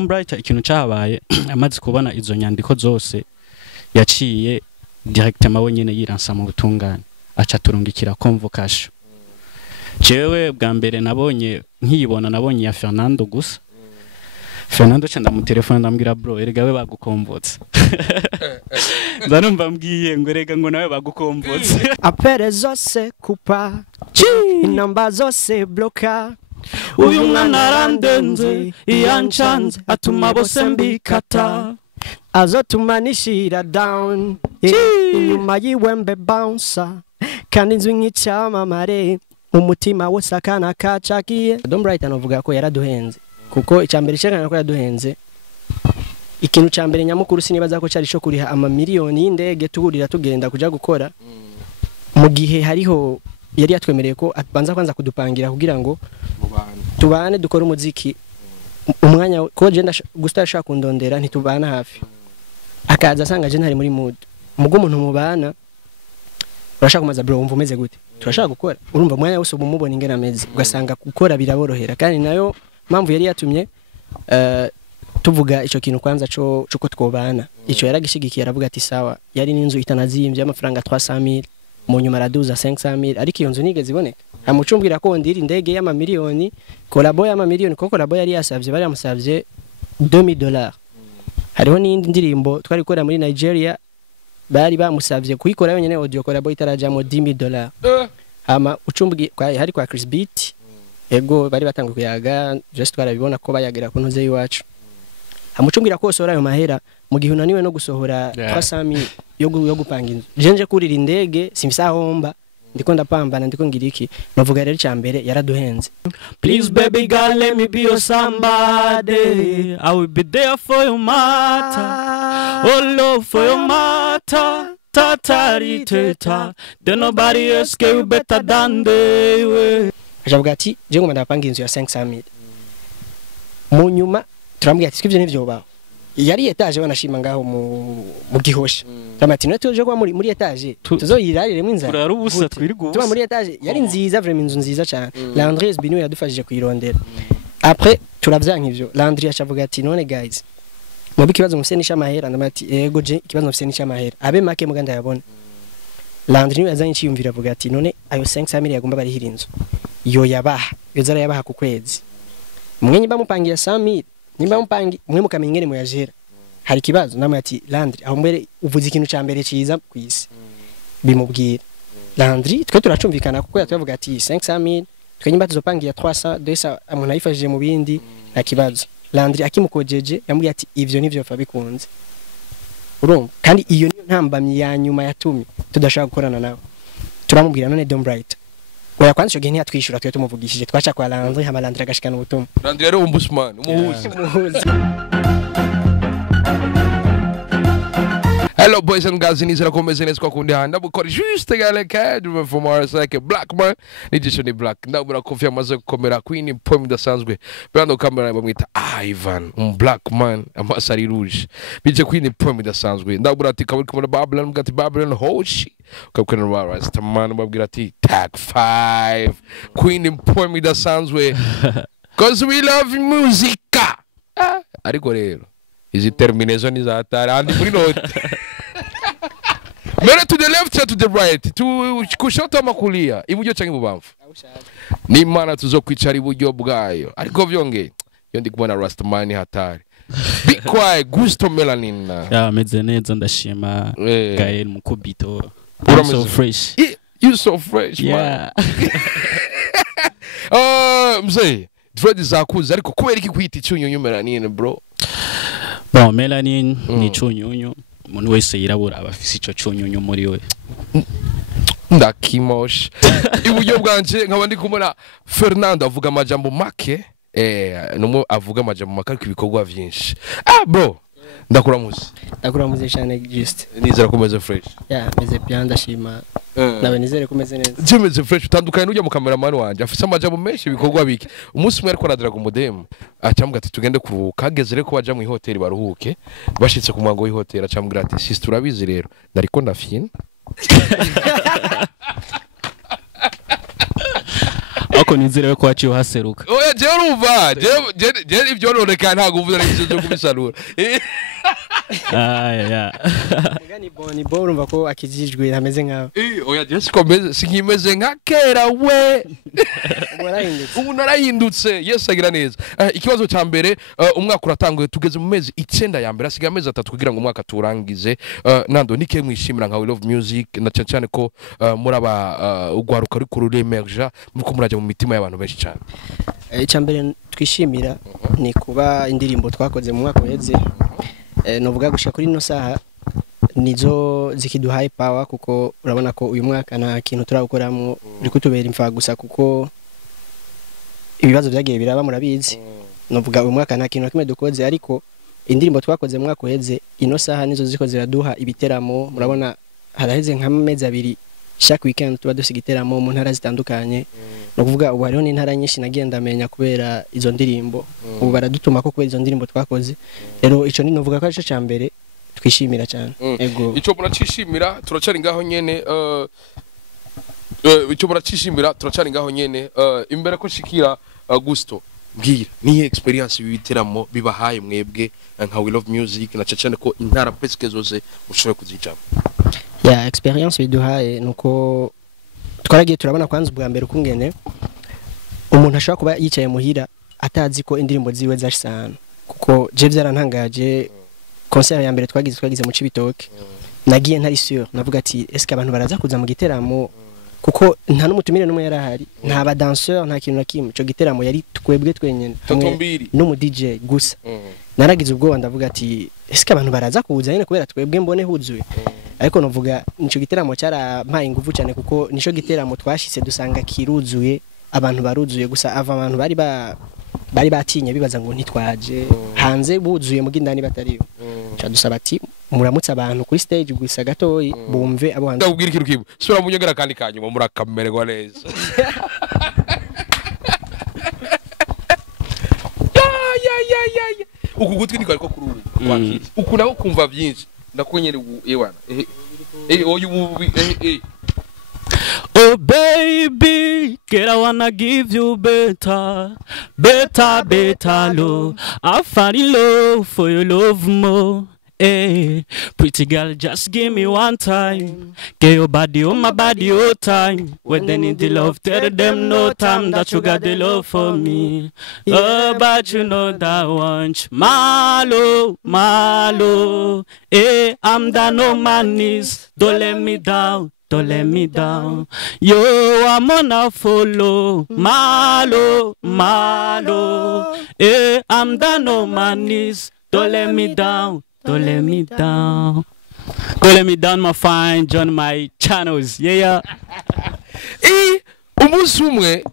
Bright ikintu cyabaye amaze kubona izo nyandiko zose yaciye directement wenyine yiransa mu butungane aca turungikira CONVOCATION. Jewe bwa mbere nabonye nkiyibona nabonye ya Fernando gusa. Fernando cyanda mu telefone ndambwira bro erega we bagukombotse. Zanumva mbwiye ngo erega ngo nawe bagukombotse. Apere zose kupa inamba zose bloka uyu mwana arandenze iyanchanze atuma bose mbikata azotumanishira down inyuma yiwembe bouncer kandi nzwi nk'icyamamare umutima wose akana kacakiye. Don Bright anovuga ko yaraduhenze kuko icyambere cyekana ko yaduhenze. Ikintu cyambere nyamukuru sinibaza ko cyari cyo kuriha amamiliyoni y'indege tugurira tugenda kuja gukora mu gihe hariho yari yatwemereye ko abanza kwanza kudupangira kugira ngo tubane dukora umuziki umwanya ko je gusta ashaka kundondera ntitubana hafi akaza asanga je ntari muri mood mugo umuntu mubana urashaka kumaza bro umva umeze gute turashaka gukora urumva umwanya wose umubona ingena ameze ugasanga gukora biraborohera kandi nayo mpamvu yari yatumye tuvuga ico kintu kwanza cyo ko twobana ico yaragishigikiye aravuga ati sawa yari n'inzu itanazimbye amafaranga 300,000 mu nyuma araduza 500,000 ariko iyo nzu nigeze iboneka amucumbwira ko ndiri indege y'amamiliyoni kolabo y'amamiliyoni ko kolabo yari yasavye bari yamusavye $2,000. Hariho n'indi ndirimbo twari gukora muri Nigeria bari bamusavye kuyikora yonyene audio kolabo itarajamo $10,000. Ama ucumbwi hari kwa Chris Beat ego bari batanguye kuyaga just twarabibona ko bayagera ku ntuze yiwacu amucumbwira ko sora ayo mahera mu gihe unaniwe no gusohora 300,000 yo gupanga inzu jenje kurira indege simfisa homba ndiko ndapambana ndiko ngiriki novuga rero cyambere yaraduhenze. Please baby girl let me be your somebody, I will be there for your matter, oh love for your matter, tatari teta, then nobody else can you better than they. Ajavuga ati je ngoma ndapanga inzu ya 500,000 mu nyuma turambwiye ati skivye nivyo baho yari etage wanashima ngaho mu gihosha tamati no toje kwa muri etage tuzoyirarire mwinzara turara ubusa twirigusa tuba muri etage yari nziza vraiment inzu nziza cyane. Landry Binu yadufashije kuyirondera après turavyanka ivyo Landry achavuga ati none guys mubi kibazo musenisha mahera ndamati ego je kibazo musenisha mahera abe make muganda yabona. Landry yazanye cyiyumvira avuga ati none ayo 500,000 yagomba bari hirinzo yo yabaha yo zara yabaha ku kwezi mwenye bamupangira 100,000 nimba mpangi mwe mukamenyere mu yajera hari kibazo namwe ati Landry aho mbere uvuze ikintu cyambere ciza kwisi bimubwira Landry twe turacumvikana kuko yatwavuga ati 500,000 twe nyimba tuzopangira 300 200 umuntu ayifashije mu bindi na kibazo. Landry akimukojeje yamubwiye ati ivyo nivyo fa bikunze urumva kandi iyo niyo ntambamye ya nyuma yatumye tudashaka gukorana nawe turamubwira none Don Bright oya kwanza gihe ntiyatwishura twe tumuvugishije twacha kwa Landry hama Landry agashikana ubutumwa. Landry yari ombudsman umuhuzi. Hello boys and girls, nizera komeze neza kwa kundi handa bukora juste gale cadre from our like black man nijishoni black ndabura kofi amaze gukomera queen poem dasanzwe bando camera bamwita Ivan black man amasari rouge bije queen poem dasanzwe ndabura ati kaburi kumara Babylon mugati Babylon hoshi ukabukana wa Rastaman babwira ati tag 5 queen poem dasanzwe cause we love music ariko rero izi termination izatara andi muri note. Mera to the left or to the right to kushota makulia iburyo cyangwa ibubamfu ni imana tuzokwicara iburyo bwayo ariko vyonge yo ndi kubona Rastaman hatari be quiet gusto melanin ya meze neza ndashima Gael mukubito so fresh you so fresh man. Mzee Fred zakuza ariko kubera iki kwita icyunyunyu melanin bro? Bon melanin ni cyunyunyu umuntu wese yirabura abafise ico cyunyunyu muri we ndakimosh iburyo bwanje nkaba ndi kumona Fernando avuga amajambo make numo avuga amajambo make ariko ibikorwa byinshi bro ndakuramuze cyane just nizera komeze fresh meze bien ndashima nawe nizere komeze neza jemeze fresh utandukanye n'ujya mu cameraman wanje afise amajambo menshi ibikorwa biki umunsi umwe ariko aradira ku modem acambwa ati tugende kuruhuka ageze ko baja mu hoteli baruhuke bashitse ku mwango w'ihoteli acambwa ati sister urabizi rero ndariko ndafina ako nizere ko waciye haseruka oya je urumva je ibyo noneka ntago uvuze n'ibyo byo kubisanura ya mugani boni bo urumva ko akijijwe hameze nkawe oya je sikomeze sinkimeze nka kera we ubu narahindutse yes agira neza ikibazo cya mbere umwaka uratanguye tugeze mu mezi 9 ya mbere asigaye amezi 3 kugira ngo umwaka turangize nando nike mwishimira nka We Love Music na cyane ko muri aba ugwaruka ari ku ruremerja muko muraje mu mitima y'abantu benshi cyane icyambere twishimira ni kuba indirimbo twakoze mu mwaka uheze novuga gushika kuri no saha nizo zikiduhaye power kuko urabona ko uyu mwaka nta kintu turagukoramo uri kutubera imfa gusa kuko ibibazo byagiye biraba murabizi novuga uyu mwaka nta kintu kimwe dukoze ariko indirimbo twakoze mu mwaka uheze ino saha nizo zikoze raduha ibiteramo murabona haraheze nk'amezi abiri chaque weekend tuba dufite igiteramo mu ntara zitandukanye no kuvuga ubu hariho n'intara nyinshi nagenda amenya kubera izo ndirimbo ubu baradutuma ko kubera izo ndirimbo twakoze rero ico ni novuga ko arico cyambere twishimira cyane ego ico muracishimira turacari ngaho nyene ico muracishimira turacari ngaho nyene imbere ko shikira Augusto mbwira niye experience bibiteramo bibahaye mwebwe nka We Love Music na cyane ko intara peske zose mushobora kuzijamo ya experience biduhaye nuko twaragiye turabona kwanza ubwa mbere ukungene umuntu ashobora kuba yicaye muhira atazi ko indirimbo ziwe zasana kuko je byarantangaje concert ya mbere twagize mu Cibitoke nagiye ntari sûr navuga ati eske abantu baraza kuza mu giteramo kuko nta n'umutumire n'umwe yarahari nta ba danseur nta kintu na kimwe ico giteramo yari twebwe twenyene no mu DJ gusa naragize ubwoba ndavuga ati eske abantu baraza kuza nyene kubera twebwe mbone huzuye ariko novuga nico giteramo cyarampaye ingufu cyane kuko nico giteramo twashitse dusanga kiruzuye abantu baruzuye gusa ava abantu bari batinye bibaza ngo ntitwaje hanze buzuye mu gindani batariyo dusaba ati muramutse abantu kuri stage gusa gatoyi bumve abo hanze ndabwira ikintu kibu sura munyongera kandi kanyuma murakamererwa neza ya uku gutwi niko ariko kuri ubu uku naho kumva byinshi ndakwenyere ewana Oh baby, girl, I wanna give you better, love. I fall in love for your love more. Hey, pretty girl, just give me one time. Get your body on my body all time. When they need the love, tell them no time that you got the love for me. Oh, but you know that once, Malo. Hey, I'm down on my knees. Don't let me down. Don't let me down. Yo, I'm gonna follow. Malo. Hey, I'm down on my knees. Don't let me down. Don't let me down. Don't let me down, my fine. Join my channels. Yeah. Umunsi umwe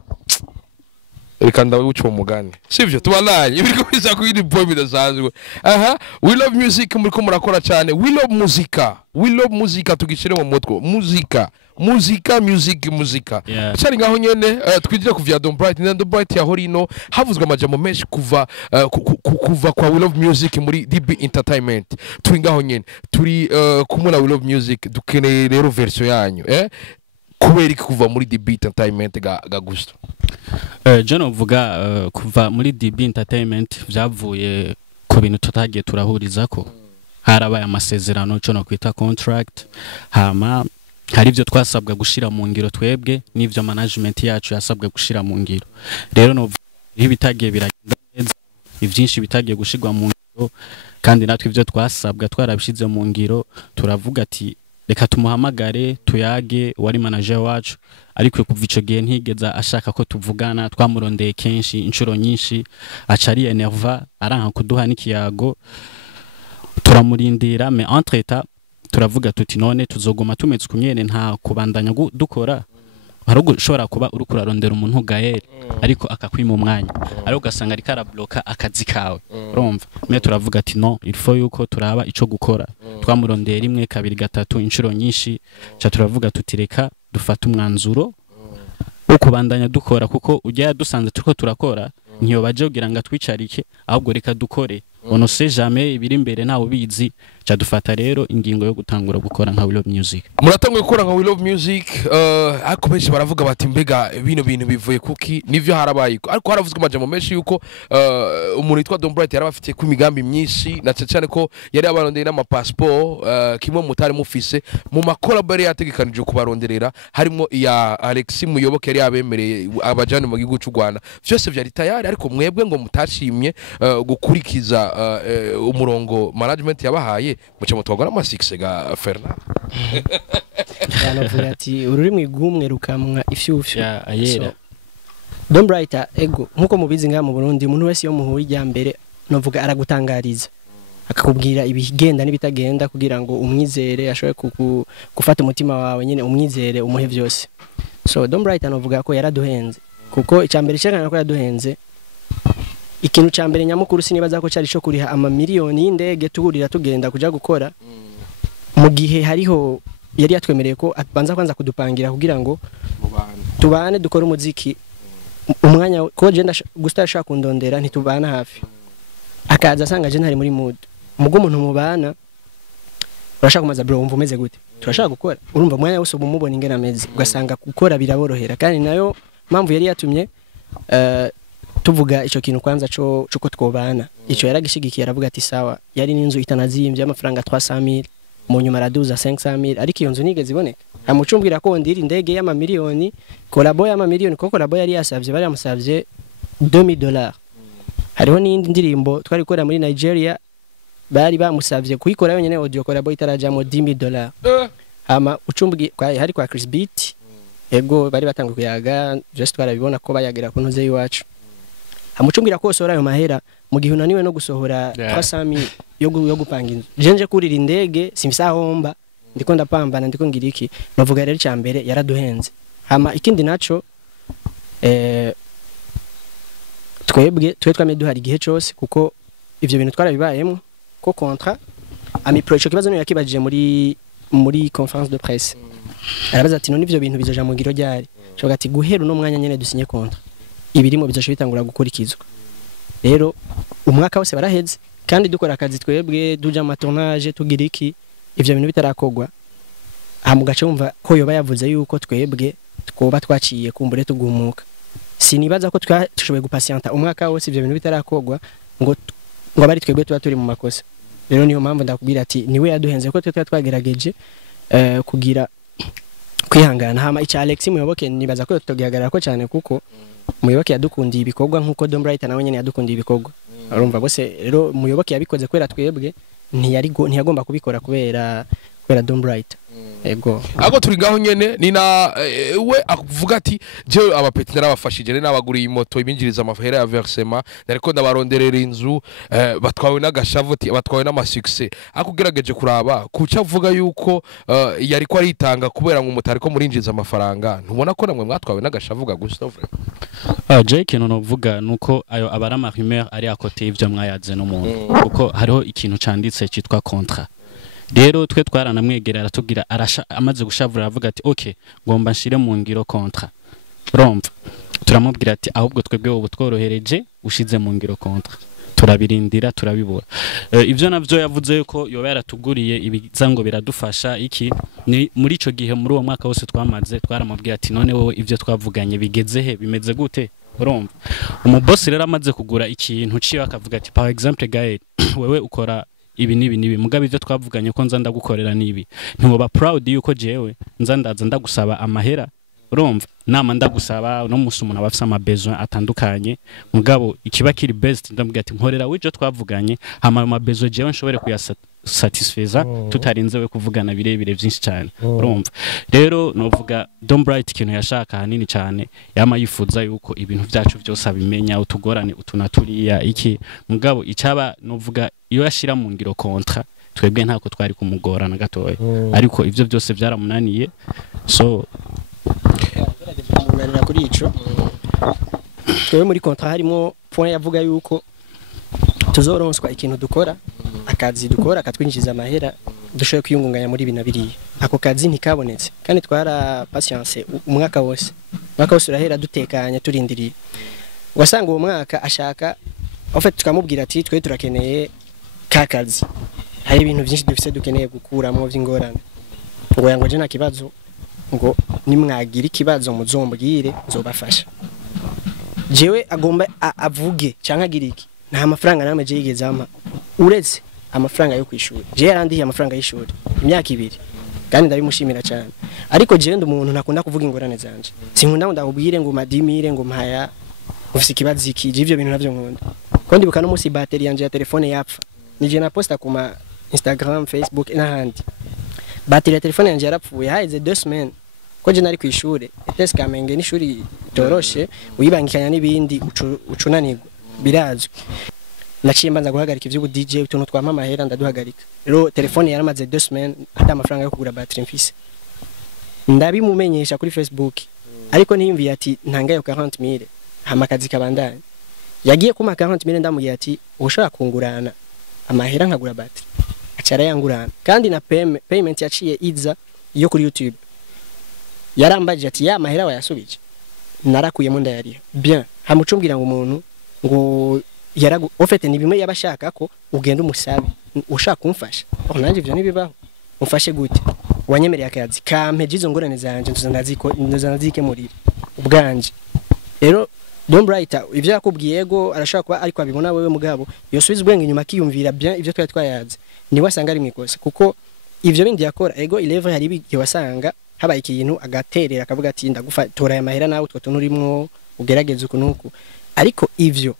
reka ndawuca umugani sivyo tubanaye ibiriko biza kuyindi boy bidasanzwe We Love Music muriko murakora cyane We Love Music tugishire mu mutwe muzika cyari ngaho nyene twigire ku vya Don Bright ya Horino havuzwe amajambo menshi kuva kwa We Love Music muri DB Entertainment turi ngaho nyene turi kumuna We Love Music dukeneye rero version yanyu kubera kuva muri DB Entertainment ga Gusto John uvuga kuva muri DB Entertainment byavuye ku bintu tutagiye turahuriza ko harabaye amasezerano cyo no kwita contract hama hari ibyo twasabwa gushira mu ngiro twebwe n'ivyo management yacu yasabwe gushira mu ngiro rero no ibitagiye biragenda neza ivyinshi bitagiye gushigwa mu ngiro kandi natwe ivyo twasabwa twarabishize mu ngiro turavuga ati reka tumuhamagare tuyage wari manager wacu ariko kuva ico gihe ntigeza ashaka ko tuvugana twamurondeye kenshi inshuro nyinshi acari enerva aranka kuduha n'ikiyago turamurindira mais entre temps turavuga tuti none tuzoguma tumetse kunyene nta kubandanya dukora hari ushobora kuba uri kurarondera umuntu Gael ariko akakwima umwanya ariko gasanga ari karabloka akazi kawe urumva me turavuga ati no il faut yuko turaba ico gukora twamurondera rimwe kabiri gatatu inshuro nyinshi cha turavuga tutireka dufata umwanzuro wo kubandanya dukora kuko ujya dusanze turiko turakora ntiyo baje kugira ngo twicarike ahubwo reka dukore on ne sait jamais ibiri imbere ntawe ubizi cadufata rero ingingo yo gutangura gukora nka We Love Music. Muratanguye gukora nka We Love Music, ariko benshi baravuga bati mbega bino bintu bivuye kuki nivyo harabaye, ariko haravuzwe amajambo menshi yuko umuntu witwa Don Bright yarabafitiye ku migambi myinshi na cyane ko yari abarondeye n'ama passport kimwe mutari mufise mu makolabore yategekanije kubaronderera harimo iya Alexis Muyoboke yari yabemereye abajane mu gihugu cy'u Rwanda, byose byari tayari, ariko mwebwe ngo mutashimye gukurikiza umurongo management yabahaye muce mutwagora ama 6 ga Fernand. Yanavuga ati ururimi rw'umwe rukamwa ifyufyu ayera. Don Bright ego nkuko mubizi nga mu Burundi umuntu wese yo muhuri rya mbere novuga aragutangariza akakubwira ibigenda n'ibitagenda kugira ngo umwizere ashobore gufata umutima wawe nyene umwizere umuhe byose. So Don Bright anovuga ko yaraduhenze kuko icyambere cyekana ko yaduhenze. Ikintu cyambere nyamukuru sinibaza ko cyari cyo kuriha ama miliyoni y'indege tugurira tugenda kuja gukora mu gihe hariho yari yatwemereye ko abanza kwanza kudupangira kugira ngo tubane dukora umuziki umwanya ko je gusta ashaka kundondera ntitubana hafi akaza asanga je ntari muri mood mugo umuntu mubana urashaka kumaza bro umva umeze gute turashaka gukora urumva umwanya wose umubona ingena ameze ugasanga gukora biraborohera kandi nayo mpamvu yari yatumye tuvuga ico kintu kwanza cyo ko twobana ico yaragishigikiye aravuga ati sawa yari n'inzu itanazimbye amafaranga 300,000 mu nyuma araduza 500,000 ariko iyo nzu nigeze iboneka amucumbwira ko ndiri indege y'ama miliyoni kolabo y'ama miliyoni ko kolabo yari yasavye bari yamusavye $2,000 hariho n'indi ndirimbo twari gukora muri Nigeria bari bamusavye kuyikora yonyene audio kolabo itarajamo $10,000 ama ucumbwi hari kwa Chris Beat ego bari batanguye kuyaga just twarabibona ko bayagira ku ntuze yiwacu amucumbwira ko sora ayo mahera mu gihe unaniwe no gusohora 300,000 yo gupanga inzu jenje kurira indege simisa homba ndiko ndapambana ndiko ngiriki novuga rero cyambere yaraduhenze hama ikindi naco twebwe twame duhari gihe cyose kuko ivyo bintu twarabibayemo ko contrat ami projet kibazo niyo yakibajije muri conference de presse arabaza ati none ivyo bintu bizoja mu ngiro ryari shoga ati guhera no mwanya nyene dusinye contrat ibirimo bizosho bitangura gukurikizwa rero umwaka wose baraheze kandi dukora akazi twebwe duja ama tournage tugira iki ivyo bintu bitarakogwa amugace umva ko yoba yavuze yuko twebwe twoba twaciye kumbure tugumuka sinibaza ko twashoboye gupatienta umwaka wose ivyo bintu bitarakogwa ngo bari twebwe tuba turi mu makosa rero niyo mpamvu ndakubwira ati niwe yaduhenze ko twe twagerageje kugira kwihangana hama ica Alexis Muyoboke nibaza ko tugihagarara ko cyane kuko Muyoboke yadukundiye ibikorwa nkuko Don Bright nawe nyene yadukundiye ibikorwa urumva bose rero Muyoboke yabikoze kwera twebwe ntiyagomba kubikora kubera Don Bright ego ako turi ngaho nyene nina we akuvuga ati je abapeti narabafashije n'abaguriye imoto ibinjiriza amahera ya versement nariko ndabaronderera inzu batwawe n'agashavu batwawe n'amasuccess akugerageje kuraba kuca avuga yuko yari ko aritanga kubera ngo umutari ko murinjiza amafaranga ntubona ko namwe mwatwawe n'agashavu Gustave Jake no vuga nuko ayo abarama rumeur ari akote ivyo mwayaze no muntu kuko hariho ikintu canditse citwa contrat rero twe twaranamwegera aratubwira amaze gushavura avuga ati okay ngomba nshire mu ngiro contrat urumva turamubwira ati ahubwo twebwe ubu tworohereje ushize mu ngiro contrat turabirindira turabibura ivyo navyo yavuze yuko yoba yaratuguriye ibizango biradufasha iki ni muri ico gihe muri uwo mwaka wose twamaze twaramubwira ati none wowe ivyo twavuganye bigeze he bimeze gute urumva umubosi rero amaze kugura ikintu ciye akavuga ati par exemple Gaël wewe ukora ibi nibi mugabe ivyo twavuganye ko nza ndagukorera nibi ntiwoba proud yuko jewe nza ndaza ndagusaba amahera urumva nama ndagusaba no musi umuntu abafisa ama besoin atandukanye mugabo ikiba kiri best ndambwira ati nkorera w'ivyo twavuganye hama ama besoin jewe nshobore kuyasatisfeza tutarinze we kuvugana birebire byinshi cyane urumva rero novuga Don Bright ikintu yashaka hanini cyane yama yifuza yuko ibintu byacu byose abimenya utugorane utunaturiya iki mugabo icaba novuga iyo yashira mu ngiro contrat twebwe ntako twari kumugorana gatoya ariko ivyo byose byaramunaniye so munanira kuri ico twebwe muri contrat harimo point yavuga yuko tuzoronswa ikintu dukora akazi dukora katwinjiza amahera dushoye kwiyungunganya muri binabiriye ako kazi ntikabonetse kandi twara patience umwaka wose urahera dutekanye turindiriye wasanga uwo mwaka ashaka en fait tukamubwira ati twe turakeneye kakazi hari ibintu byinshi dufise dukeneye gukuramo vy'ingorane ngo yango je na kibazo ngo nimwagira ikibazo muzombwire nzobafasha jewe agomba avuge canka giriki nta mafaranga namwe je yigeze ampa uretse amafaranga yo kwishuri je yarandiye amafaranga y'ishuri imyaka 2 kandi ndabimushimira cyane ariko je ndi umuntu nakunda kuvuga ingorane zanje sinkunda ngo ndakubwire ngo madimire ngo mpaya ufise ikibazo iki ivyo bintu navyo nkunda ko ndibuka no musi batterie yanje ya telefone yapfa nije na posta kuma Instagram Facebook n'ahandi batterie ya telefone yanje yarapfuye haize 2 semaines ko je nari kwishuri etese kamenge n'ishuri toroshe uyibangikanya n'ibindi ucunanirwa birazwi naciye mbanza guhagarika ivyo DJ utuntu twampa amahera ndaduhagarika rero telefone yaramaze 2 semaines ata amafaranga yo kugura batterie mfise ndabimumenyesha kuri Facebook ariko niyumviye ati ntangayo 40000 hamakazi kabandanye yagiye kuma 40000 ndamugiye ati ushaka kungurana amahera nkagura batterie acara yangurana kandi na payment yaciye iza yo kuri YouTube yarambaje ati ya mahera wayasubije narakuyemo ndayariha bien hamucumbwira ngo umuntu ngo yaragu ofete ni bimwe yabashaka ko ugenda umusabe ushaka kumfasha onanje ivyo nibibaho umfashe gute wanyemereye akazi kampeje izo ngorane zanje ndazike muri ubwanje rero Don't Brighter ivyo yakubwiye ego arashaka kuba ariko abibona wewe mugabo yosubiza ubwenge inyuma kiyumvira bien ivyo twayaze ni wasanga ari mwikosa kuko ivyo bindi yakora ego 11 hari ibyo wasanga habaye ikintu agaterera akavuga ati ndagufatora ya mahera nawe utwo tunurimwo ugerageze ukunuku ariko ivyo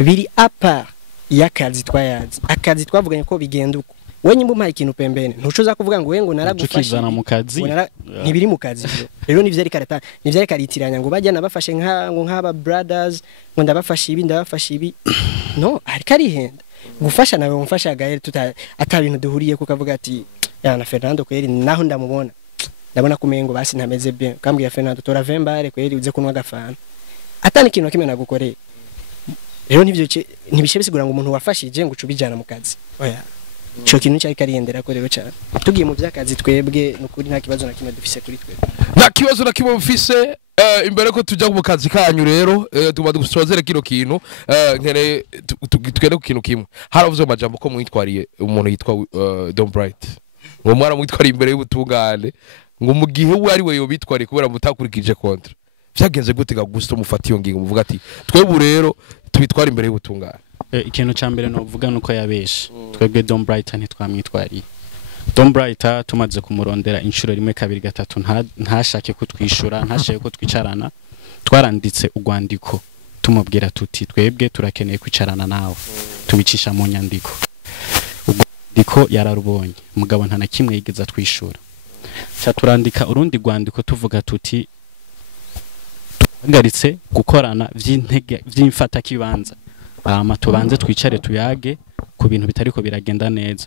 biri apa yakazi twayaze akazi twavuganye ko bigenda uko wenye mbumaye ikintu pembene ntucuza kuvuga ngo wengo naragufasha mu kazi ntibiri mu kazi rero nivyo ari karata nivyo ari karitiranya ngo bajya nabafashe ngo nk'aba brothers ngo ndabafasha ibi no ari karihenda gufasha nawe umfasha gahere ata bintu duhuriye ko kavuga ati yana Fernando kweri naho ndamubona ndabona kumengo basi ntameze bien kambwira Fernando tora vembare kweri uze kunwa gafana atani kintu kimwe nagukoreye rero ntibishe bisigura ngo umuntu wafashije ngo ucubijana mu kazi oya cyo kintu cyari kariyendera ko rero cyane tugiye mu byakazi twebwe nukuri nta kibazo na kimwe dufise kuri twebwe nta kibazo na kimwe mfise imbere ko tujya mu kazi kanyu rero tuba dusozera kino kintu nkene tugende ku kintu kimwe haravuze amajambo ko mwitwariye umuntu yitwa Don't Bright ngo mwara mwitwariye imbere y'ubutungane ngo mu gihe we ari we yobitwariye kubera mutakurikije kontra byagenze gute gagusto mufati iyo ngingo muvuga ati twebwe rero tubitwara imbere y'ubutungane ikintu cyambere no vuga nuko yabeshe twebwe Don't Brighter ntitwamwitwariye Don't Brighter tumaze kumurondera inshuro rimwe kabiri gatatu ntashake kutwishura ntashake ko twicarana twaranditse ugwandiko tumubwira tuti twebwe turakeneye kwicarana nawe tubicisha mu nyandiko ugwandiko yararubonye mugabo nta na kimwe yigeza twishura turandika urundi gwandiko tuvuga tuti tuhagaritse gukorana vy'imfata kibanza tubanze twicare tuyage ku bintu bitariko biragenda neza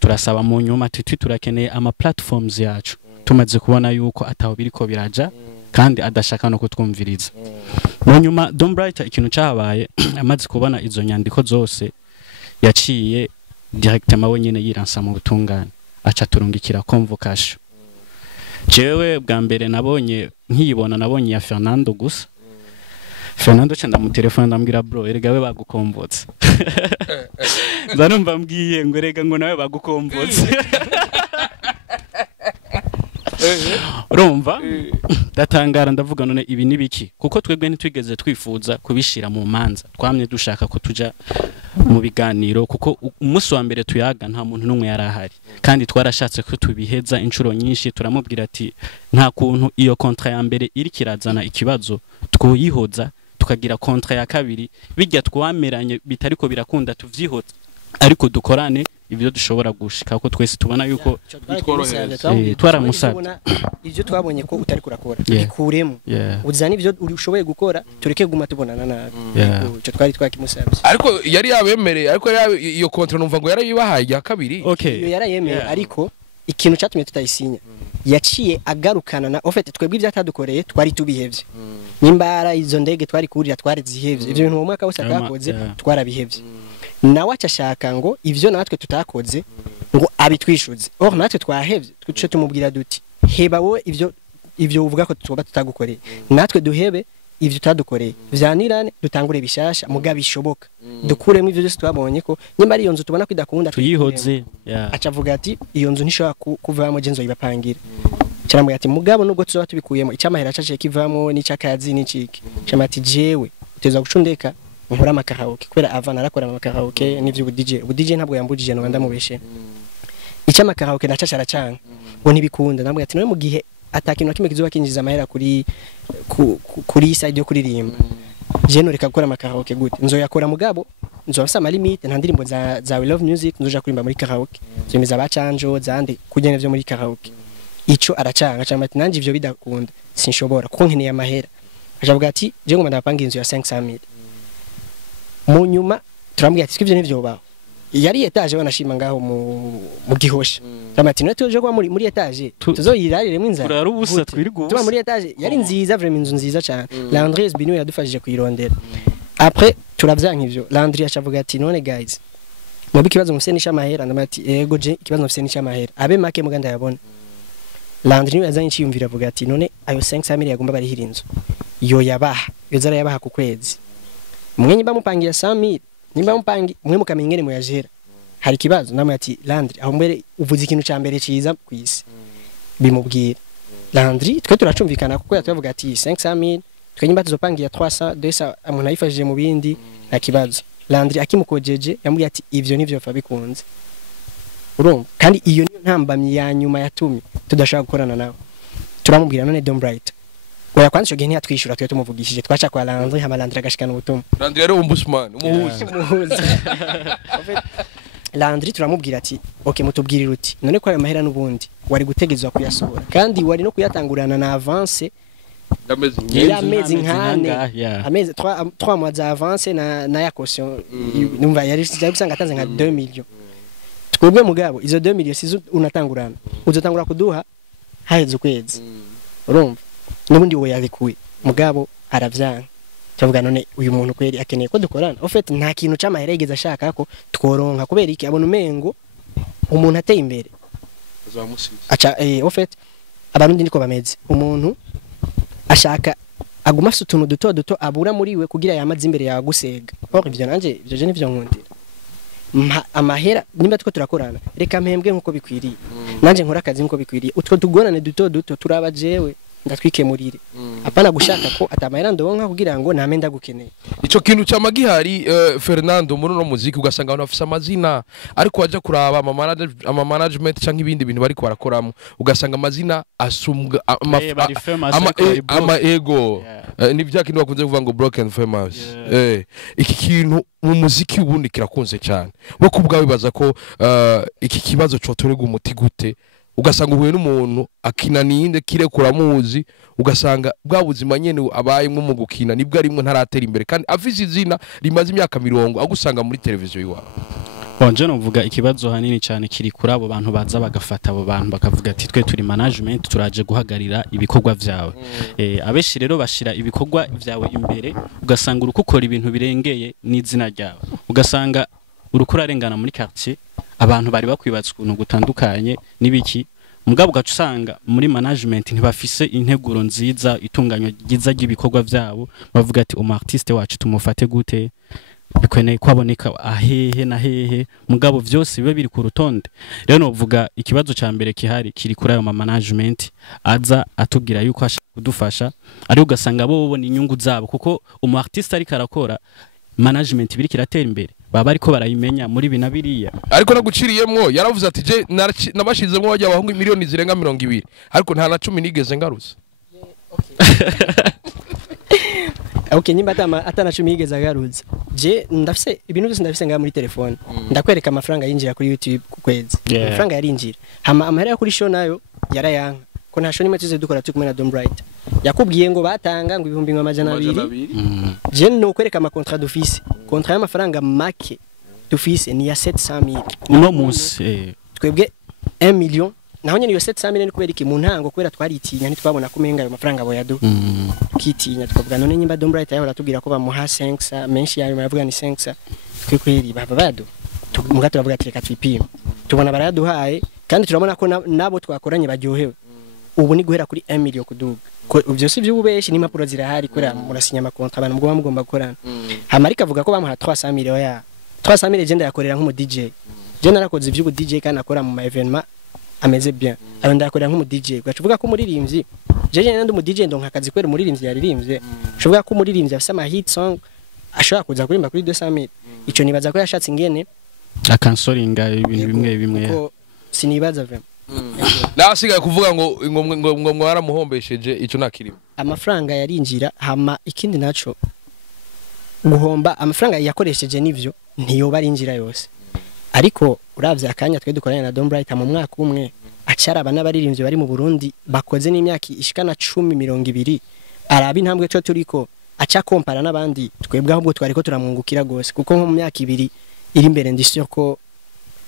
turasaba mu nyuma tuti turakeneye ama platforms yacu tumaze kubona yuko ataho biriko biraja kandi adashaka no kutwumviriza mu nyuma Don't Brighter ikintu cyabaye amaze kubona izo nyandiko zose yaciye directement we nyene yiransa mu butungane aca turungikira CONVOCATION jewe bwa mbere nabonye nkiyibona nabonye ya Fernando gusa Fernando cyanda mu telefone ndambwira bro erega we bagukombotse zanumva mbwiye ngo erega ngo nawe bagukombotse urumva datangara ndavuga none ibi nibiki kuko twebwe ntitwigeze twifuza kubishira mu manza twamye dushaka ko tuja mu biganiro kuko umunsi wa mbere tuyaga nta muntu numwe yarahari kandi twarashatse ko tubiheza inshuro nyinshi turamubwira ati nta kuntu iyo kontra ya mbere iri kirazana ikibazo twoyihoza tukagira kontra ya kabiri bijya twameranye bitariko birakunda tuvyihoza ariko dukorane ibyo dushobora gushika ko twese tubona yuko twaramusabye ivyo twabonye ko utari kurakora bikuremo uzana ivyo ushoboye gukora tureke guma tubonana nabi cyo twari twakimusabye ariko yari yabemereye ariko iyo kontra numva ngo yarayibahaye ya kabiri iyo yarayemeye ariko ikintu cyatumye tutayisinya yaciye agarukana na ofete twebwe ivyatadukoreye twari tubihevye nimbara izo ndege twari kurira twari zihevye ivyo bintu mu mwaka wose akakoze twarabihevye nawe acashaka ngo ivyo natwe tutakoze ngo abitwishuze natwe twahevye twice tumubwira duti heba wowe ivyo uvuga ko tuba tutagukoreye natwe duhebe ivyo utadukoreye vyanirane dutangure bishasha muga bishoboka dukuremo ivyo byose twabonye ko nyuma ari iyo nzu tubona ko idakunda tuyihoze acavuga ati iyo nzu ntishobora kuvamo je nzoyibapangira cyangwa ati mugabo nubwo tuzoba tubikuyemo icyamahera caje kivamo n'icakazi n'iciki cyangwa ati jewe uteza gucundeka nkora amakaraoke kubera avana arakora amakaraoke n'ivyo DJ ntabwo yambujije no ndamubeshe icyamakaraoke nacaca aracanga ngo ntibikunda ntabwo ati none mu gihe atakintu nakimwe kizoba kinjiza amahera kuri side yo kuririmba je no reka gukora amakaraoke gute nzoyakora mugabo nzobasa ama limite nta ndirimbo za We Love Music nzoja kurimba muri karaoke zemeza bacanjo zande kugena vyo muri karaoke ico aracanga cyangwa ati nanje ivyo bidakunda sinshobora kuko nkeneye amahera ajavuga ati je ngoma ndapanga inzu ya 500,000 mu nyuma turambwiye ati ivyo nivyo baho yari etage banashima ngaho mu gihosha tamati no tuje kwa muri etage tuzoyirarire mu inzara turarubusa twirigubusa tuba muri etage yari nziza vraiment inzu nziza cyane Landry Bino yadufashije kuyirondera après turavyanka ivyo Landry acavuga ati none guys mubi kibazo mufise n'ishamahera ndamati ego je kibazo mufise n'ishamahera abe make muganda yabona Landry yazanye cyiyumvira avuga ati none ayo 500,000 yagomba bari hirinzo yo yabaha yo zara yabaha ku kwezi mwenye bamupangira 100,000 nimba mupangi mwe mukamenya ngene muyajera hari kibazo namwe ati Landry aho mbere uvuze ikintu ca mbere ciza kwisi bimubwira Landry twe turacumvikana kuko yatuvuga ati 500,000 twe nyimba tuzopangira 300 200 amuna yifashije mu bindi nta kibazo Landry akimukojeje yamubwiye ati ivyo nivyo fa bikunze urumva kandi iyo niyo ntambamye ya nyuma yatumye tudashaka gukorana nawe turamubwira none Dom Bright oya kwanza gihe ntiyatwishura twe tumuvugishije twaca kwa Landry hama Landry agashikana ubutumwa Landry yari ombudsman umuhuzi Landry turamubwira ati okay mutubwirira uti none ko ayo mahera n'ubundi wari gutegezwa kuyasohora kandi wari no kuyatangurana na avance amezi nkane amezi 3 mois d'avance na ya caution numva yari gusanga atanze nka 2 millions twebwe mugabo izo 2 millions sizo unatangurana uzotangura kuduha haheze ukwezi urumva nubundi wo yabikuye mugabo aravyanka cyavuga none uyu muntu kweri akeneye ko dukorana en fait nta kintu cy'amahera yigeze ashaka ko tworonka kubera iki abona umengo umuntu ateye imbere acha en fait abarundi niko bameze umuntu ashaka aguma afite utuntu duto abura muri we kugira yamaze imbere yawe gusega or ivyo nanje ivyo je nivyo nkundira amahera nimba tuko turakorana reka mpembwe nkuko bikwiriye nanje nkora akazi nkuko bikwiriye utwo tugorane duto turaba jewe ndatwikemurire apana gushaka ko atamahera ndonka kugira ngo namenda gukeneye ico kintu cyamagihari Fernando muri no muziki ugasanga abantu bafise amazina ariko waje kuraba ama management cyangwa ibindi bintu bari kwarakoramo ugasanga amazina asumbwa ama ego ni bya kintu bakunze kuvuga ngo broken famous iki kintu mu muziki ubundi kirakunze cyane we kubwawe bibaza ko iki kibazo cotorega umuti gute ugasanga uhuye n'umuntu akina ninde kire kuramuzi ugasanga bwa buzima nyene abayemo mu gukina nibwo arimwe ntaratera imbere kandi afise izina rimaze imyaka 70 agusanga muri televiziyo yiwa Bonje no vuga ikibazo hanini cyane kiri kuri abo bantu baza bagafata abo bantu bakavuga ati twe turi management turaje guhagarira ibikorwa vyawe abeshi rero bashira ibikorwa vyawe imbere ugasanga urukukora ibintu birengeye n'izina ryawe ugasanga urukurarengana muri quartier abantu bari bakwibatse ukuntu gutandukanye nibiki mugabo gacusanga muri management ntibafise integuro nziza itunganyo giza ry'ibikorwa vyabo bavuga ati artiste wacu tumufate gute bikweneye kwaboneka ahehe na hehe mugabo vyose bibe biri ku rutonde rero no vuga ikibazo ca mbere kihari kiri kuri ayo management aza atubwira yuko ashaka kudufasha ari ugasanga bo bobona inyungu zabo kuko artiste ari karakora management biri kiratera imbere baba ariko barayimenya muri binabiriya ariko naguciriyemwo yaravuze ati je nabashizemwo bajya abahungu miliyoni zirenga 20 ariko nta na 10 nigeze ngaruza okay nyimba atana 10 yigeze agaruza je ndafise ibintu byose ndafise nga muri telefone ndakwereka amafaranga yinjira kuri YouTube ku kwezi amafaranga yarinjira hama amahera kuri show nayo yarayanka ko nta show nimwe tuze dukora tukumena Dom Bright yakubwiye ngo batanga ngo 2,200 je no kwereka ama contrat d'office contrat y'amafaranga make d'office ni ya 700,000 no munsi twebwe 1 million naho nyene iyo 700,000 ni kubera iki mu ntango kubera twaritinya ntitwabona kumenga ayo mafaranga abo yadu kitinya twavuga none nyimba Dom Bright yaho ratubwira ko bamuha 500 menshi yayo yavuga ni 500 kweri baba bado muga turavuga ati reka twipima tubona baraduhaye kandi turabona ko nabo twakoranye baryohewe ubu ni guhera kuri 1 million kuduga byose by'ububeshi n'impapuro zirahari kuri murasinya amakontra abantu mugomba mugomba gukorana hamarika avuga ko bamuha 300 million ya 300 million je ndayakorera nk'umu DJ je narakoze ivy'ubu DJ kandi akora mu ma evenement ameze bien aro ndayakorera nk'umu DJ ugacuvuga ko umuririmbyi je nandi umu DJ ndonka akazi kwera umuririmbyi yaririmbye ucuvuga ko umuririmbyi afite ama hit song ashobora kuza kurimba kuri 200 million ico nibaza ko yashatse ingene akansoringa ibintu bimwe bimwe sinibaza vraiment nasigaye kuvuga ngo mwaramuhombesheje ico nakirimo amafaranga yarinjira hama ikindi naco guhomba amafaranga yakoresheje nivyo ntiyo barinjira yose ariko uravye akanya twe dukoranye na Don Bright mu mwaka umwe acara abana baririmbye bari mu Burundi bakoze n'imyaka ishikana 10-20 arabi ntambwe cyo turiko aca kompara n'abandi twebwe ahubwo twariko turamwungukira gose kuko nko mu myaka 2 iri imbere ndisyo ko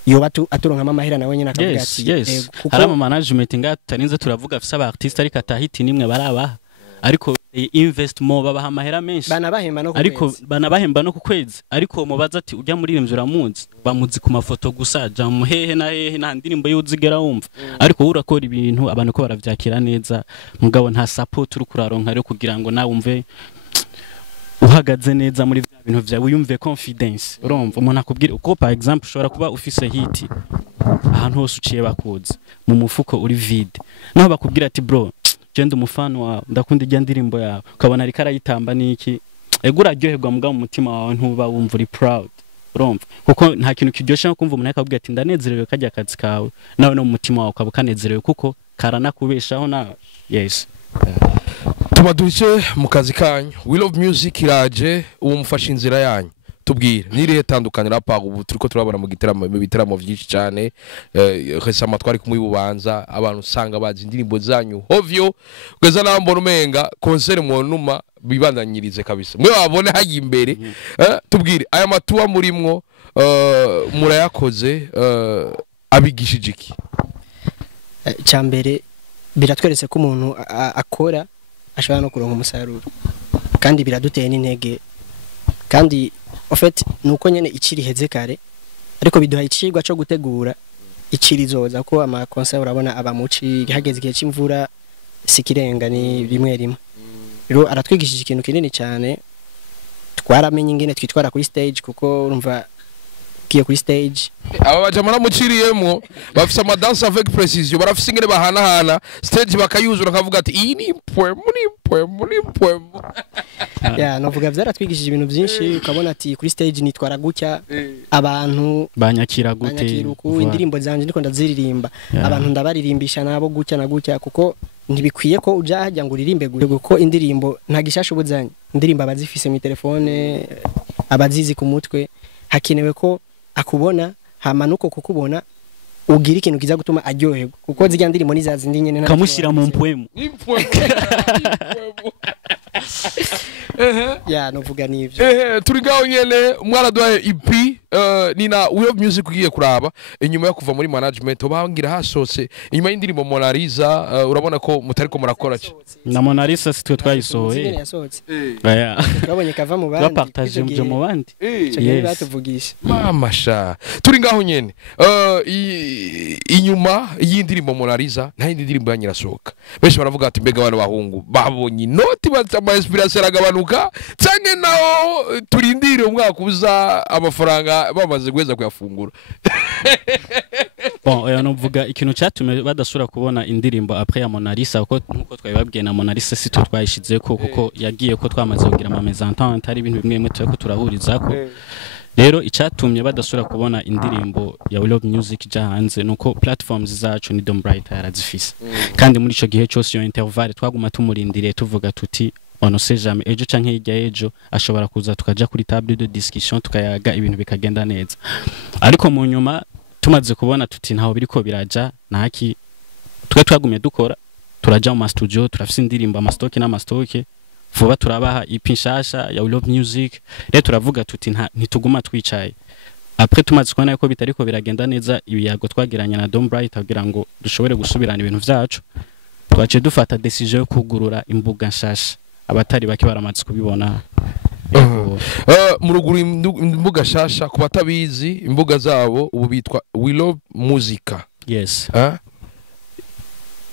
yoba aturonka amahera nawe nyina akavuga ati hari ama management ngatarinze turavuga afisa aba artist ariko atahiti nimwe barabaha ariko invest mo babaha amahera menshi banabahemba no ku kwezi ariko mubaza ati ujya muri rimvyo uramunzi bamuzi ku mafoto gusa ja muhehe na hehe nta ndirimbo yuzigera wumva ariko urakora ibintu abantu ko baravyakira neza mugabo nta support uri kuraronka rero kugira ngo nawe umve uhagaze neza muri bya bintu vyawe uyumve confidence urumva umuntu akubwira uko par exemple ushobora kuba ufise hit ahantu hose uciye bakuze mu mufuko uri vide naho bakubwira ati bro genda umufano wawe ndakunda ijya ndirimbo yawe ukabona ariko arayitamba niki ego uraryoherwa mugabo mu mutima wawe ntuba wumva uri proud urumva kuko nta kintu kiryoshe no kumva umuntu akabwira ati ndanezerewe kajya akazi kawe nawe no mu mutima wawe ukaba kanezerewe kuko karanakubeshaho na yes tumaduce mu kazi kanyu We Love Music iraje uwo mufasha inzira yanyu tubwire nirihe tandukanira pa ubu turiko turabona mu bitaramo byinshi cyane resama twari kumwe bubanza abantu usanga bazi indirimbo zanyu hovyo kweza nambona umenga concert mu numa bibandanyirize kabisa mwe wabone hayi imbere tubwire aya matuwa murimwo murayakoze abigishije iki cyambere biratweretse ko umuntu akora ashobora no kuronka umusaruro kandi biraduteye n'intege kandi en fait nuko nyene iciri heze kare ariko biduha icigwa cyo gutegura icirizoza ko ama concert urabona abamuci hageze igihe c'imvura sikirenga ni rimwe rimwe rero aratwigishije ikintu kinini cyane twaramenye ingene twitwara kuri stage kuko urumva kiye kuri stage aba bajamana muciriyemo bafise ama dance avec précision barafise ingene bahana stage bakayuzura kavuga ati iyi ni poem ya novuga vyaratwigishije ibintu byinshi ukabona ati kuri stage nitwara gutya abantu banyakira gute indirimbo zanje ndiko ndaziririmba abantu ndabaririmbisha nabo gutya na gutya kuko ntibikwiye ko uja hajya ngo uririmbe gutya kuko indirimbo nta gishasha ubuzanye indirimbo abazifise mu telefone abazizi ku mutwe hakenewe ko akubona hamanuko kukubona ugira ikintu kiza gutuma aryoherwa kuko zijya ndirimbo nizazindi nyene kamushira mu mpwemu ya novuga nivyo turi ngaho nyene mwaraduhaye EP nina We Love Music ugiye kuraba inyuma yo kuva muri management obangira hasose inyuma y'indirimbo Mona Lisa urabona ko mutariko murakora ki na Mona Lisa sitwe twayisohoye twabonye kava mu bandi twapartage mu bandi batuvugisha mama sha turi ngaho nyene inyuma y'indirimbo Mona Lisa nta yindi ndirimbo yanyirasohoka benshi baravuga ati mbega abantu bahungu babonye inoti batama inspiration aragabanuka canke naho turindire umwaka uza amafaranga bamaze gweza kuyafungura bon oya novuga ikintu cyatume badasura kubona indirimbo après ya Mona Lisa uko nkuko twabibabwiye na Mona Lisa sito twayishize ko kuko yagiye ko twamaze kugira ama mezentente ari ibintu bimwe twako turahuriza ko rero icyatumye badasura kubona indirimbo ya We Love Music jahanze nuko platforms zacu ni Don Bright yarazifise kandi muri ico gihe cyose yo interval twaguma tumurindiriye tuvuga tuti ono se jamais ejo canke hirya ejo ashobora kuza tukaja kuri table de discussion tukayaga ibintu bikagenda neza ariko mu nyuma tumaze kubona tuti ntaho biriko biraja naki twagumye dukora turaja mu studio turafise indirimbo amastoke n'amastoke vuba turabaha EP nshasha ya We Love Music rero turavuga tuti ntituguma twicaye après tumaze kubona yuko bitariko biragenda neza ibiyago twagiranye na Don Bright kugira ngo dushobore gusubirana ibintu vyacu twaje dufata decision yo kugurura imbuga nshasha abatari baki baramaze kubibona muruguru imbuga shasha ku batabizi imbuga zabo ubu bitwa We Love Music yes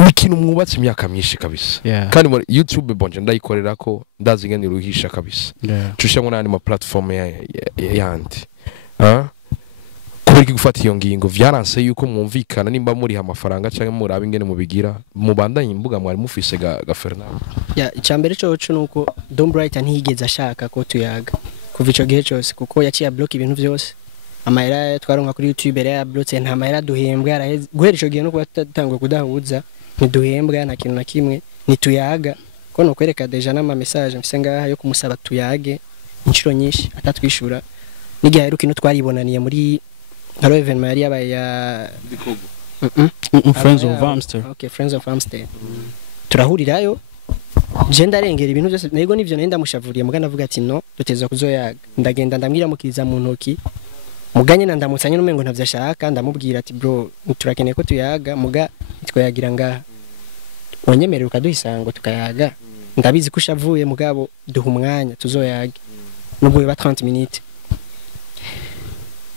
ni ikintu mwubatse imyaka myinshi kabisa Yeah. kandi muri YouTube bonje ndayikorera ko ndazi ngene ruhisha kabisa Yeah. cushamwe n'andi ma platform yandi kubera gufata iyo ngingo vyaranse yuko mwumvikana nimba muri amafaranga canke murabe ingene mubigira mubandanye imbuga mwari mufise ga Fernando ya icambere cyo nuko Don Bright ntiyigeze ashaka ko tuyaga kuva ico gihe cyose kuko yaciye block ibintu byose amahera twaronka kuri YouTube ya block nta mahera duhembwa araheze guhera ico gihe no kuba tutangwe kudahuza ntiduhembwa nta kintu na kimwe nituyaga ko no kwereka deja n'ama message mfise ngaha yo kumusaba tuyage inshuro nyinshi atatwishura n'igihe rero kintu twaribonaniye muri Hello evenement yari yabaye ya Friends of Amsterdam. Okay, Friends of Amsterdam. Turahurirayo je ndarengera ibintu byose nego nivyo nenda mushavuriye mugana avuga ati no duteza kuzoyaga ndagenda ndambwira mukiriza mu ntoki muganye nandamutsanye n'umengo ntavyashaka ndamubwira ati bro turakeneye ko tuyaga muga twayagira ngaha onyemerera ukaduhisango tukayaga ndabizi ko ushavuye mugabo duha umwanya tuzoyaga nubwo biba 30 minutes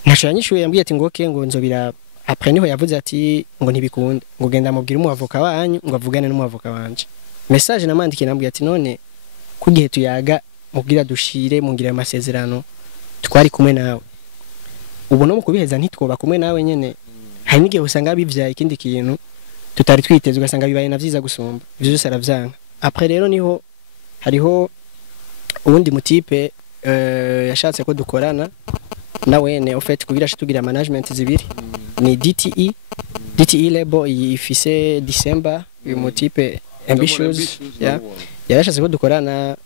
nashanyishuye yambwiye ati ngoke ngo nzobira après niho yavuze ati ngo ntibikunda ngo genda mubwira umuavoka wanyu ngo avugane n'umuavoka wanje message namandikiye nambwiye ati none kugihe tuyaga mubwira dushire mungira amasezerano twari kumwe nawe ubu no mukubiheza ntitwoba kumwe nawe nyene hari n'igihe usanga bivyaye ikindi kintu tutari twiteze ugasanga bibaye navyiza gusumba ivyo byose aravyanka après rero niho hariho ubundi mutipe yashatse ko dukorana nawene ofete kugira tugira management zibiri ni DTE label ifise December uyu mutipe ambitious ya yarashatse ko dukorana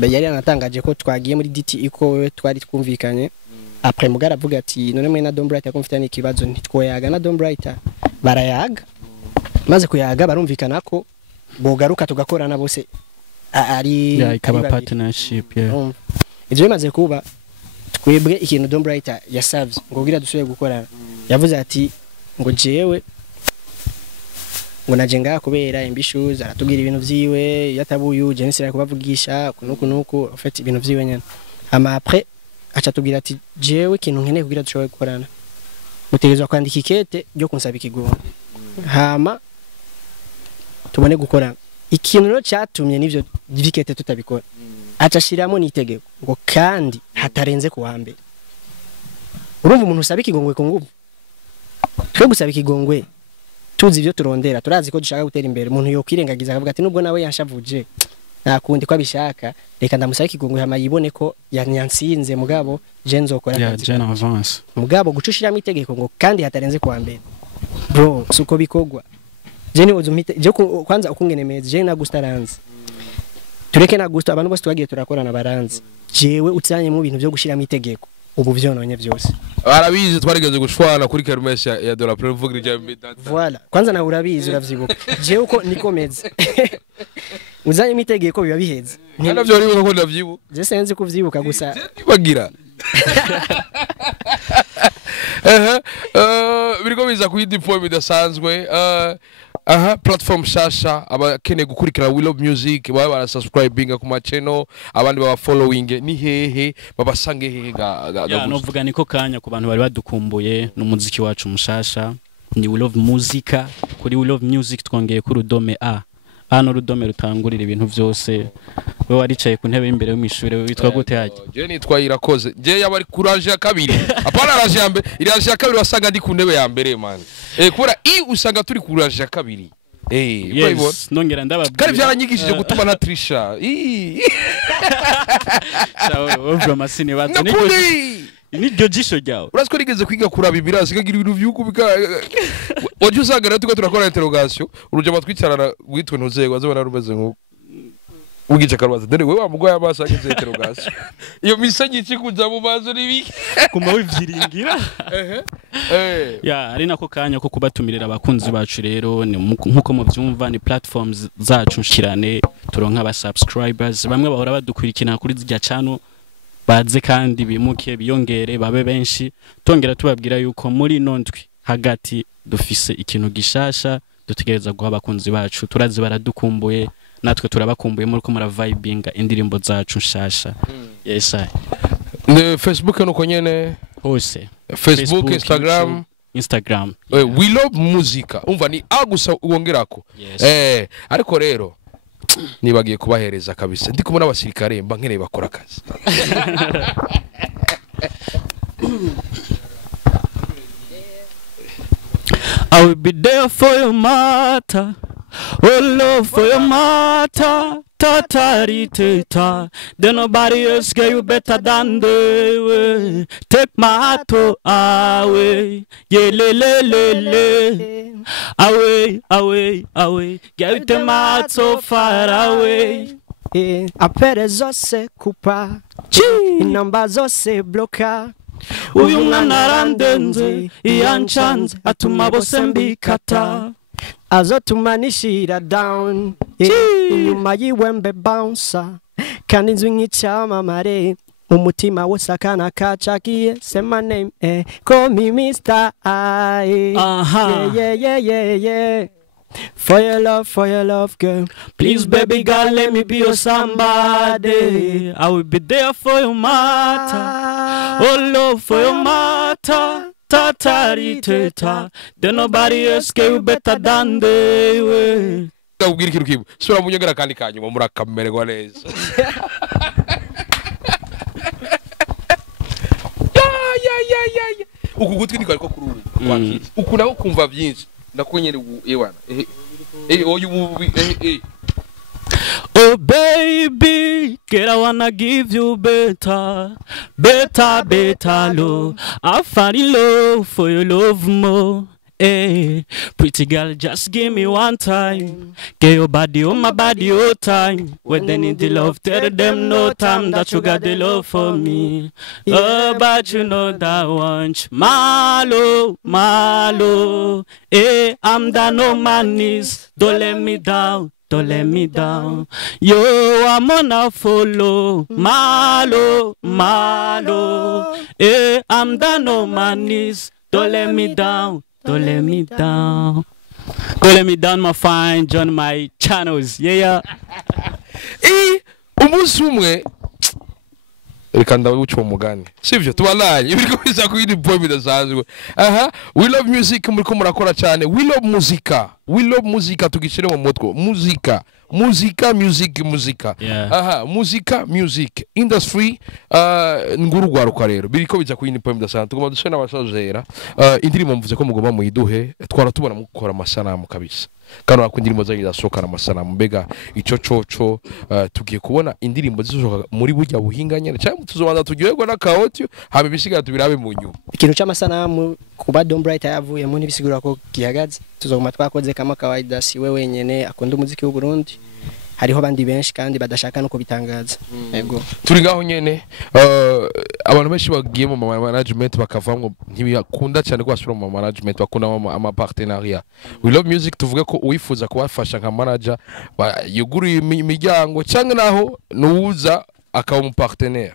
yari anatangaje ko twagiye muri DTE ko twari twumvikanye après mugara avuga ati none mwe na Don Bright akomfitanye ikibazo ntitwoyaga na Don Bright barayaga maze kuyaga barumvikana ko bogaruka tugakorana bose ari ikaba partnership yeah. Ivyo bimaze kuba twebwe ikintu Don Bright yasavye ngo kugira dusubire gukorana yavuze ati ngo jewe ngo naje ngaha kubera ambitious aratubwira ibintu vyiwe yatabuyu je nisira kubavugisha kunuku ofete ibintu vyiwe nyene ama après acha tubwira ati jewe kintu nkeneye kugira dushobore gukorana mutegezwa kwandika ikete ryo kunsaba ikigongo hama tubone gukorana ikintu no cyatumye nivyo vikete tutabikora acha shiramo nitegeko ngo kandi hatarenze ku wambere urumva umuntu usaba ikigongwe ku nguvu twe gusaba ikigongwe tuzi ivyo turondera turazi ko dushaka gutera imbere umuntu yo kwirengagiza akavuga ati nubwo nawe yanshavuje nakundi ko abishaka reka ndamusaba ikigongwe hama yibone ko yansinze mugabo je nzokora akazi je avance mugabo gucushiramo itegeko ngo kandi hatarenze ku wambere bro suko bikogwa je ni uzumite je kwanza ukungenemeza je na gustaranze tureke na gusto abantu bose twagiye turakorana baranze jewe utsanye mu bintu byo gushiramo itegeko ubu vyononye byose arabizi twarigeze gushwana kuri kermesse ya dola prevugira je mbidata voilà kwanza na urabizi uravyibuka jewe uko nikomeze uzanye mitegeko biba biheze navyo ribuka ko ndavyibuka je senze kuvyibuka gusa bagira biriko biza kuyindi point bidasanzwe platform shasha abakene gukurikira We Love Music baba barasubscribinga ku channel abandi baba following ni hehe babasange hehe ya novuga niko kanya ku bantu bari badukumbuye n'umuziki wacu mushasha ni We Love Music kuri We Love Music twongeye ku rudome A hano rudome rutangurira ibintu byose we waricaye ku ntebe imbere y'umwishure witwa gute haje je nitwa Irakoze je yabari courage ya kabiri apana raje ya mbere iraje ya kabiri wasanga ndi ku ntebe ya mbere man kubera usanga turi courage ya kabiri yes nongera ndababwira kandi byaranyigishije gutuma na Trisha sawa over masine bazo ni jisho ryawe urasiko rigeze kwiga kuraba ibirasi kagira ibintu vyuko bika wajye usanga tuko turakora interrogation uruje amatwicarana gwitwe ntuzego azobona rumeze nko ugice karwaza dore wewe amugwa amaso ageze interrogation iyo misanyi cikuza mu mazo nibiki kuma wivyiringira ya ari nako kanya ko kubatumirira abakunzi bacu rero ni nkuko muvyumva ni platforms zacu nshirane turonka aba subscribers bamwe bahora badukurikirana kuri zijya channel baze kandi bimuke biyongere babe benshi tongera tubabwira yuko muri nondwi hagati dufise ikintu gishasha dutegereza guha abakunzi bacu turazi baradukumbuye natwe turabakumbuye muri ko mura vibinga indirimbo zacu nshasha yes Facebook nuko nyene hose Facebook Instagram Instagram. We love muzika. Umva ni agusa uongerako. Yes. Ariko rero nibagiye kubahereza kabisa. Ndi kumwe n'abasirikare mba nkeneye bakora akazi. I will be there for your matter. Oh love for your matter. Tatari teta. Then nobody else get you better than they way. Take my heart away. Yeah, le. Away. Get you my heart so far away. Apere zose kupa inamba zose bloka uyu mwana arandenze iyanchanze atuma bose mbikata azotumanishira down inyuma yiwembe bouncer kandi inzu nk'icyamamare umutima wose akana kacakiye say my name call me Mr. I yeah for your love girl, please baby girl let me be your somebody. I will be there for your matter. Oh love for your matter. Tatari teta. Then nobody else get you better than they way. Ubwira ikintu kibu sura munyongera kandi kanyuma murakamererwa neza. Ya uku gutwi niko ariko kuri ubu wakitse uku naho kumva byinshi nakonyere ewana Oh baby, girl I wanna give you better love. I fall in love for your love more. Hey, pretty girl, just give me one time. Get your body on my body all time. When they need the love, tell them no time that you got the love for me. Oh, but you know that once, Malo. Hey, I'm down on my knees. Don't let me down. Yo, I'm gonna follow. Malo. Hey, I'm down on my knees. Don't let me down. Don't let me down, my fine, join my channels. Yeah. Umunsi umwe reka ndawuca umugani sivyo tubalanye ibiriko biza kuyindi point bidasanzwe. We love music muriko murakora cyane. We love muzika tugishire mu mutwe muzika. Yeah. Music industry ngurugwaruka rero biriko biza kuyindi point bidasanzwe. Tugomba dushe n'abasozera indirimbo mvuze ko mugomba muyiduhe twaratubona mukora amasanamu kabisa. Kano akundirimo zagira sokana amasanamu mbega ico coco tugiye kubona indirimbo zisohoka muri burya buhinganye cyangwa tuzobanza tugiyego na kaotyo habe bisiga tubirabe mu nyuma. Ikintu cy'amasanamu kuba Don Bright yavuye mu nibisigura ko gihagaze tuzoguma twakoze kama kawaida si we wenyene akunda umuziki w'u Burundi. Hariho bandi benshi kandi badashaka no kubitangaza. Yego. Turi ngaho nyene abantu benshi bagiye mu management bakavamwe ntibakunda cyane kwasura mu management bakunda ama partenariat. We love music tuvuge ko uwifuza kubafasha nka manager yuguriye imiryango cyangwa naho nuza akaba mu partenaire.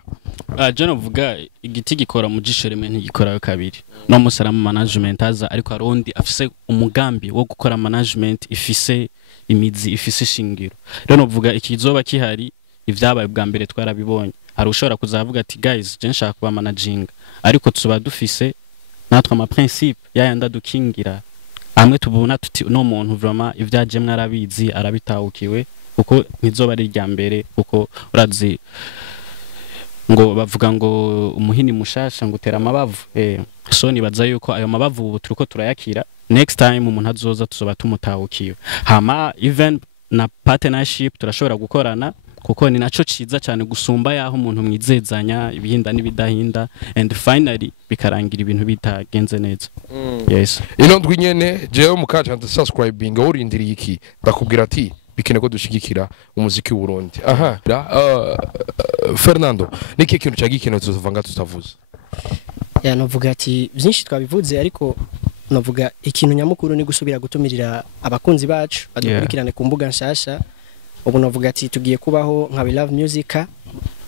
Jeno vuga igiti gikora mu jisho rimwe ntigikora kabiri. No musara mu management aza ariko arundi afise umugambi wo gukora management ifise imizi ifise shingiro. Rero vuga ikizoba kihari ivyabaye bwa mbere twarabibonye. Hari ushobora kuzavuga ati guys je nshaka kuba managing ariko tuba dufise natwe ama principe yayanda dukingira. Amwe tubona tuti no muntu vraiment ivyaje mwarabizi arabitawukiwe kuko ntizoba ari rya mbere kuko urazi ngo bavuga ngo umuhini mushasha ngutera amabavu so nibaza yuko ayo mabavu ubu turiko turayakira next time umuntu azoza tuzoba tumutawukiwe hama even na partnership turashobora gukorana kuko ni naco ciza cyane gusumba yaho umuntu mwizezanya ibihinda nibidahinda and finally bikarangira ibintu bitagenze neza. Yes ino ndwinyene jewe mukaje and subscribing urindiriye iki bakubwira ati bikene ko dushigikira umuziki w'u Burundi. Fernando niki kintu cyagikene tuzovanga tutavuze. Ya novuga ati byinshi twabivuze ariko novuga ikintu nyamukuru ni gusubira gutumirira abakunzi bacu badukurikirane ku mbuga nshasha. Ubu novuga ati tugiye kubaho nka We Love Music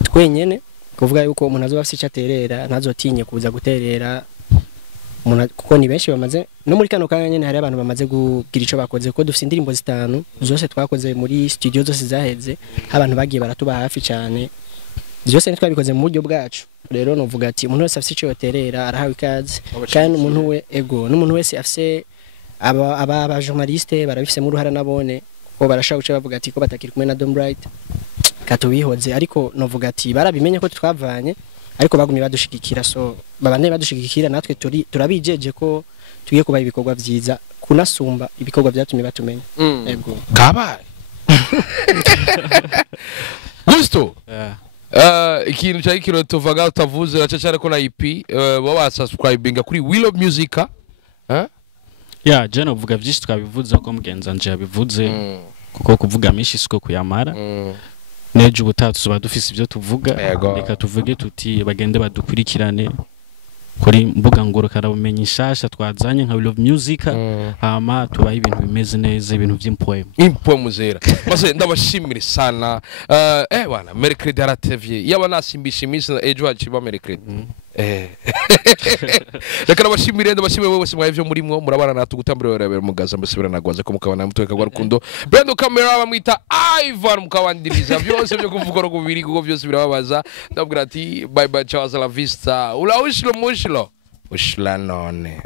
twenyene kuvuga yuko umuntu azoba afite cyaterera ntazotinye kuza guterera kuko ni benshi bamaze no muri kano kanya nyene hari abantu bamaze kugira ico bakoze ko dufite indirimbo zitanu zose twakoze muri studio zose zaheze abantu bagiye baratuba hafi cyane byose ntitwabikoze mu buryo bwacu rero novuga ati umuntu wese afite icyo yoterera arahawe ikaze kandi umuntu we ego n'umuntu wese afite aba journaliste barabifise mu ruhara nabone ko barashaka guca bavuga ati ko batakiri kumwe na Dom Bright katubihoze ariko novuga ati barabimenye ko twavanye ariko bagumye badushigikira so babane badushigikira natwe turabijeje ko tugiye kubaha ibikorwa byiza kunasumba ibikorwa byatumye batumenya ego kabaye gusto ikintu cyari kiro tuvaga utavuze na cyane ko na EP baba subscribinga kuri Willow Music ya je novuga byinshi twabivuze ko mugenza nje yabivuze kuko kuvuga mishi siko kuyamara neje ubutaha tuzoba dufise ibyo tuvuga reka tuvuge tuti bagende badukurikirane kuri mbuga ngorokana bumenyi shasha twazanye nka Love Music hama tubaye ibintu bimeze neza ibintu by'impoem zera maze ndabashimire sana bana mercredi yaratevye yaba nasimbisha iminsi na ejo haciba mercredi reka nabashimire ndabashimire bose mwavyo murimo murabana natwe gutambira barabera mugaza mbesibira nagwaze ko mukabana mutweka gwa rukundo Brando camera bamwita Ivan mukabandiriza byose byo kuvuga ro kubiri kuko byose birababaza ndabwira ati bye bye ciao la vista ula ushlo mushlo ushla none